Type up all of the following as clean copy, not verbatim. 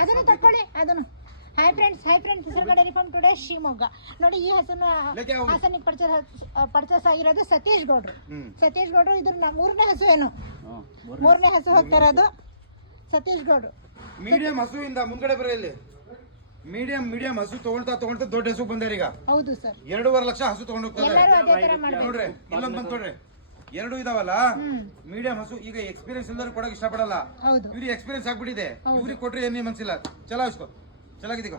ಅದನ್ನು ತಕೊಳ್ಳಿ ಅದನ್ನು. Hi friends Hesarugade dairy farm today Shivamogga. ನೋಡಿ ಈ ಹಸುನ ಹಾಸನಿಗೆ ಪರ್ಚೇಸ್ ಆಗಿರೋದು ಸತೀಶ್ ಗೌಡ್ರು. ಸತೀಶ್ ಗೌಡ್ರು ಇದ್ರ ಮೂರನೇ ಹಸು ಏನು, ಮೂರನೇ ಹಸು ಹೋಗ್ತಾ ಇರೋದು ಸತೀಶ್ ಗೌಡ್ರು. ಮೀಡಿಯಂ ಹಸು ಇಂದ ಮುಂದ್ಗಡೆ ಬರ ಇಲ್ಲಿ. ಮೀಡಿಯಂ ಹಸು ತಗೊಳ್ತಾ ದೊಡ್ಡ ಹಸು ಬಂದಾರ ಈಗ. ಹೌದು ಸರ್, 2.5 ಲಕ್ಷ ಹಸು ತಗೊಂಡು ಹೋಗ್ತಾರೆ. ಎಲ್ಲರೂ ಅದೇ ತರ ಮಾಡ್ಬೇಕು ನೋಡ್ರಿ ಇಲ್ಲೊಂದ್ ಬಂದ್ ನೋಡ್ರಿ, 2 ಇದಾವಲ್ಲ ಮೀಡಿಯಂ ಹಸು. ಈಗ ಎಕ್ಸ್ಪೀರಿಯನ್ಸ್ ಇಲ್ಲದ್ರು ಕೊಡಕ್ ಇಷ್ಟಪಡಲ್ಲ. ಹೌದು, ಇವ್ರಿಗೆ ಎಕ್ಸ್ಪೀರಿಯನ್ಸ್ ಆಗ್ಬಿಟ್ಟಿದೆ. ಇವ್ರಿಗೆ ಕೊಟ್ರೆ ಏನೇ ಮನ್ಸಿಲ್ಲ. ಚಲಾಯಿಸ್ಕೊ, ಚಲಾಗಿದ್ದೀಗ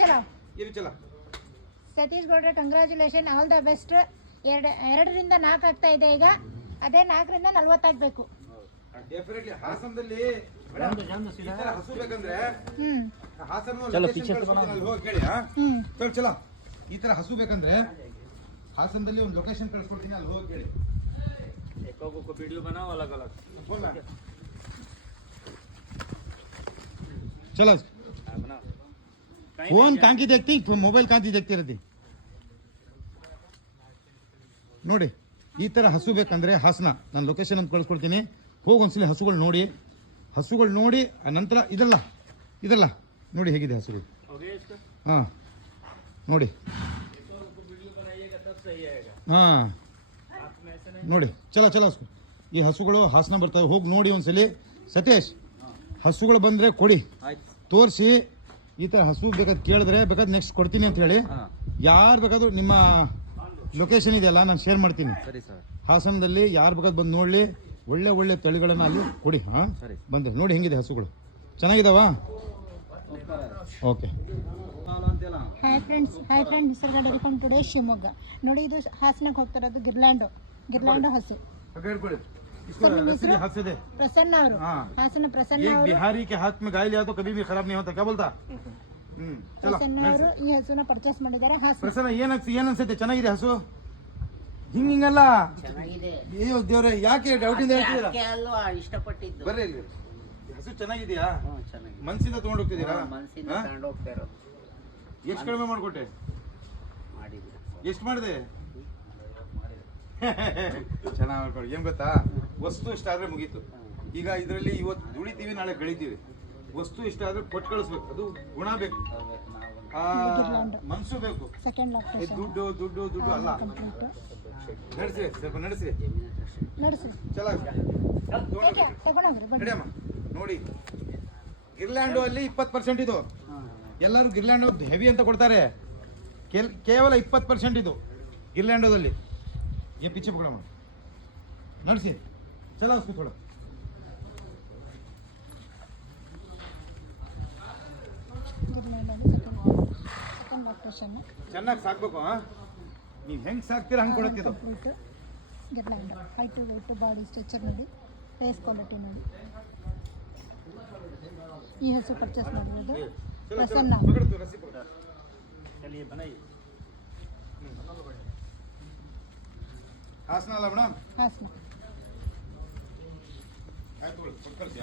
ಚಲೋ ಇದು ಚಲ. ಸತೀಶ್ ಗೌಡ್ರೆ ಕಂಗ್ರಾಚುಲೇಷನ್, ಆಲ್ ದ ಬೆಸ್ಟ್. 2ರಿಂದ 4 ಆಗ್ತಾ ಇದೆ ಈಗ, ಅದೇ 4ರಿಂದ 40 ಆಗ್ಬೇಕು. ಡೆಫಿನೆಟ್ಲಿ ಹಾಸನದಲ್ಲಿ ಹಸು ಬೇಕಂದ್ರೆ ಹಾಸನ ಹೋಗಿ ಕೇಳಿ. ಚಲ ಈ ತರ ಹಸು ಬೇಕಂದ್ರೆ ಹಾಸನದಲ್ಲಿ ಒಂದು ಲೊಕೇಶನ್ ಕಳ್ಸ್ಕೊಡ್ತೀನಿ, ಅಲ್ಲಿ ಹೋಗಿ ಕೇಳಿ. चलो फोन कहाँ की देखती, मोबाइल कहाँ देखती रहती. ನೋಡಿ ಈ ತರ ಹಸು ಬೇಕಂದ್ರೆ ಹಾಸನ ನಾನು ಲೊಕೇಶನ್ ಅಂತ ಕಳ್ಸ್ಕೊಡ್ತೀನಿ. ಹೋಗಿ ಒಂದ್ಸಲಿ ಹಸುಗಳು ನೋಡಿ ಆ ನಂತರ ಇದಲ್ಲ ನೋಡಿ ಹೇಗಿದೆ ಹಸುಗಳು. ಹಾ ನೋಡಿ, ಹಾ ನೋಡಿ ಚಲ ಈ ಹಸುಗಳು ಹಾಸನ ಬರ್ತವೆ. ಹೋಗಿ ನೋಡಿ ಒಂದ್ಸಲಿ. ಸತೀಶ್, ಹಸುಗಳು ಬಂದ್ರೆ ಕೊಡಿ, ತೋರಿಸಿ. ಈ ತರ ಹಸು ಬೇಕಾದ್ ಕೇಳಿದ್ರೆ ಬೇಕಾದ್ ನೆಕ್ಸ್ಟ್ ಕೊಡ್ತೀನಿ ಅಂತ ಹೇಳಿ. ಯಾರು ಬೇಕಾದ್ರೂ ನಿಮ್ಮ ಲೊಕೇಶನ್ ಇದೆಯಲ್ಲ ನಾನು ಶೇರ್ ಮಾಡ್ತೀನಿ. ಹಾಸನದಲ್ಲಿ ಯಾರು ಬೇಕಾದ್ ಬಂದು ನೋಡ್ಲಿ, ಒಳ್ಳೆ ತಳಿಗಳನ್ನ ಅಲ್ಲಿ ಕೊಡಿ. ಹಾ ಬಂದ್ರೆ ನೋಡಿ ಹೆಂಗಿದೆ ಹಸುಗಳು, ಚೆನ್ನಾಗಿದಾವ. Okay. Hi friends Hesarugade dairy farm today Shivamogga. ನೋಡಿ ಇದು ಹಾಸನಕ್ಕೆ ಹೋಗ್ತಾ ಇರೋದು ಗಿರ್ಲ್ಯಾಂಡು ಹಸು. प्रसन्न हासन प्रसन्न बिहारी के हाथ में गाय लिया तो कभी भी खराब नहीं होता. क्या बोलता? प्रसन्न ಈ ಹಸುನ ಪರ್ಚೇಸ್ ಮಾಡಿದ್ದಾರೆ. ಪ್ರಸನ್ನ ಏನ್ ಅನ್ಸುತ್ತೆ? ಚೆನ್ನಾಗಿದೆ ಹಸು ಹಿಂಗಲ್ಲ ಚೆನ್ನಾಗಿದೆ. ಅಯ್ಯೋ ದೇವ್ರೆ, ಯಾಕೆ ಡೌಟ್ ಇಂದ ಹೇಳ್ತೀರಾ? ಅಲ್ವಾ ಇಷ್ಟಪಟ್ಟಿದ್ದು. ಬರ್ರಿ ಇಲ್ಲಿ. ಹಸು ಚೆನ್ನಾಗಿದೆಯಾ? ಚೆನ್ನಾಗಿದೆ. ಮನ್ಸಿಂದ ತಗೊಂಡು ಹೋಗ್ತಿದ್ದೀರಾ? ಮನಸ್ಸಿಂದ ತಗೊಂಡು ಹೋಗ್ತಾ ಇರೋದು. ಎಷ್ಟು ಕಡಿಮೆ ಮಾಡ್ಕೊಟ್ಟೆ? ಮಾಡಿದ್ವಿ. ಎಷ್ಟು ಮಾಡಿದೆ? ಚೆನ್ನಾಗಿ ಮಾಡ್ಕೊಳ್ಳಿ. ಏನ್ ಗೊತ್ತಾ, ವಸ್ತು ಇಷ್ಟ ಆದ್ರೆ ಮುಗೀತು. ಈಗ ಇದರಲ್ಲಿ ಇವತ್ತು ದುಡಿತೀವಿ, ನಾಳೆ ಗಳಿತೀವಿ. ವಸ್ತು ಇಷ್ಟ ಆದ್ರೆ ಕೊಟ್ಟು ಕಳಿಸ್ಬೇಕು. ಅದು ಗುಣ ಬೇಕು, ಮನ್ಸು ಬೇಕು. ದುಡ್ಡು ಅಲ್ಲ. ನಡೆಸಿ, ಸ್ವಲ್ಪ ನಡೆಸಿ. ನಡಿಯಮ್ಮ. ನೋಡಿ ಗಿರ್ಲ್ಯಾಂಡು ಅಲ್ಲಿ 20% ಇದು. ಎಲ್ಲರೂ ಗಿರ್ಲ್ಯಾಂಡು ಹೆವಿ ಅಂತ ಕೊಡ್ತಾರೆ. ಕೇವಲ 20% ಇದು ಗಿರ್ಲ್ಯಾಂಡೋದಲ್ಲಿ. ये पीछे पकड़ा मैं नर्सी चला उसको थोड़ा. ಚೆನ್ನಾಗಿ ಸಾಕ್ಬೇಕು. ನೀವು ಹೆಂಗೆ ಸಾಕ್ತೀರಾ ಹಂಗೆ ಕೊಡತ್ತಿದ್ದು. ಹೈಟ್ ವೆಯ್ಟ್ ಬಾಡಿ ಸ್ಟ್ರಕ್ಚರ್ ನೋಡಿ, ಫೇಸ್ ಕ್ವಾಲಿಟಿ ನೋಡಿ. ಈ ಹಸು ಪರ್ಚೇಸ್ ಮಾಡಿರೋದು ಪ್ರಸನ್ನ. ಹಾಸನ ಅಲ್ಲ ಮೇಡಮ್? ಹಾಸನ. ಆಯ್ತು, ಕೊಟ್ಟು ಕಳಿಸಿ.